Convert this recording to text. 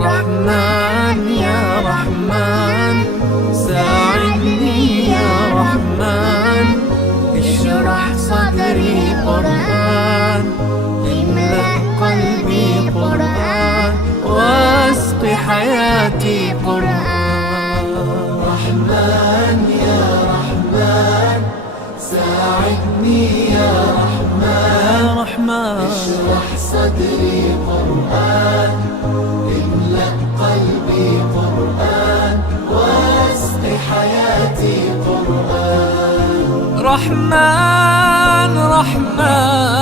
رحمن يا رحمن ساعدني يا رحمن، اشرح صدري قرآن، املأ قلبي قرآن، واسق حياتي قرآن. رحمن يا رحمن ساعدني يا رحمن، اشرح صدري قرآن، املأ قلبي قرآن، واسق حياتي قرآن. رحمن رحمن